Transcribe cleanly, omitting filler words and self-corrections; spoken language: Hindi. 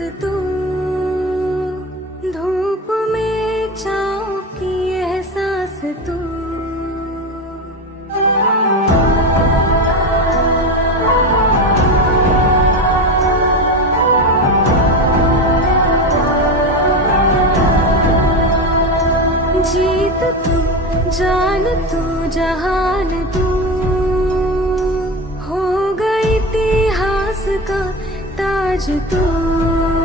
तू, धूप में छाँव की एहसास तू। जीत तू, जान तू, जहान तू, हो गई इतिहास का ताज तू।